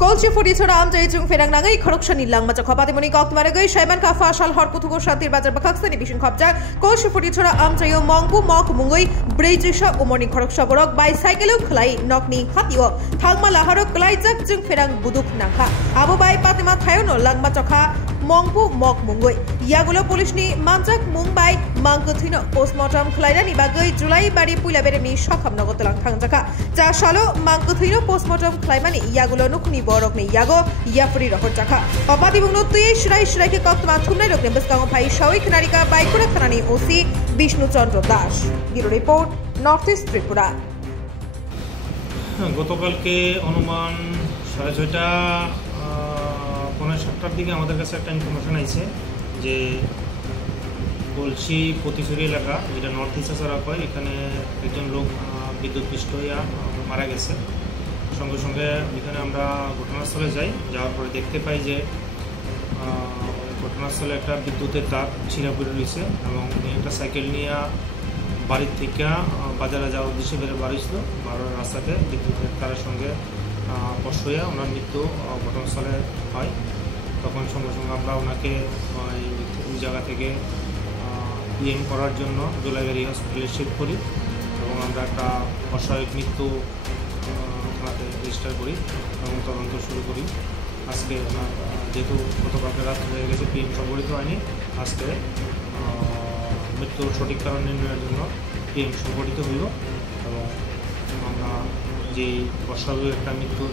Kolchi furi chora am jai chung ferang nangai khorokshani langma cha khopati moni kok mare gai shaiman ka fa shal hor kutugo shantir bazar bakhaksani bishin khopja Kolchi furi chora am jai mongpu mok mungoi breijisha umoni khoroksha borok bicycle khlai nokni khatio thangma laharo klaijak chung ferang buduk nangkha abo bai patima thayono langma chakha mongpu mok mungoi yagulo police ni manjak mumbai mangkuthino postmortem khlairani bagai July bari puila bereni shokham nogotalang thangjaka ja shalo mangkuthino postmortem khlaimani yagulo nukni borok ni yago yafri rohor jakha opati bungno tuye shirai ke koktma thumnai rokne baskang phai shawik narika baikura thanani OC Bishnu Chandra Das bureau report Northeast Tripura গতকালকে অনুমান 6:30 7টার দিকে আমাদের কাছে একটা information আইছে যে কলসি পতিচুরি এলাকা যেটা নর্থ ইস্ট সারা কয় এখানে একজন লোক বিদ্যুৎপৃষ্ট হয়ে মারা গেছে সঙ্গে সঙ্গে এখানে আমরা ঘটনাস্থলে যাই যাওয়ার পরে দেখতে পাই যে ঘটনাস্থলে একটা বিদ্যুতের তার ছিঁড়া পড়ে রয়েছে এবং একটা সাইকেল নিয়ে বাড়ির থেকে বাজারে যাওয়ার উদ্দেশ্যে বেড়ে বাড়িছিল বাড়ির রাস্তাতে বিদ্যুতের তারের সঙ্গে স্পর্শ হয়ে ওনার মৃত্যু ঘটনাস্থলে হয় তখন সঙ্গে সঙ্গে আমরা ওনাকে ওই জায়গা থেকে পিএম করার জন্য জোলাইবাড়ি হসপিটালে শিফট করি এবং আমরা একটা অস্বাভাবিক মৃত্যু থানাতে রেজিস্টার করি এবং তদন্ত শুরু করি আজকে ওনার যেহেতু গতকালকে রাত হয়ে গেছে পিএম সংগঠিত হয়নি আজকে মৃত্যুর সঠিক কারণ নির্ণয়ের জন্য পিএম সংগঠিত হইল এবং আমরা যেই অস্বাভাবিক একটা মৃত্যুর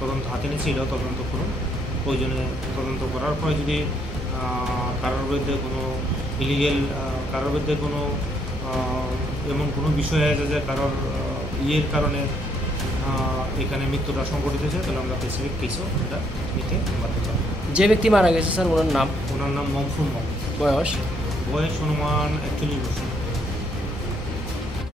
তদন্ত হাতে নিয়েছিল তদন্ত করুন প্রয়োজনে তদন্ত করার পরে যদি কারোর বিরুদ্ধে কোনো ইলিগেল কারোর বিরুদ্ধে কোনো এমন কোনো বিষয় আছে যে কারোর ইয়ের কারণে এখানে মৃত্যুটা সংঘটিত হয়েছে তাহলে আমরা স্পেসিফিক কেসও এটা নিতে বাধ্য থাকব যে ব্যক্তি মারা গেছে স্যার ওনার নাম মমফুল মম বয়স অনুমান 41 বছর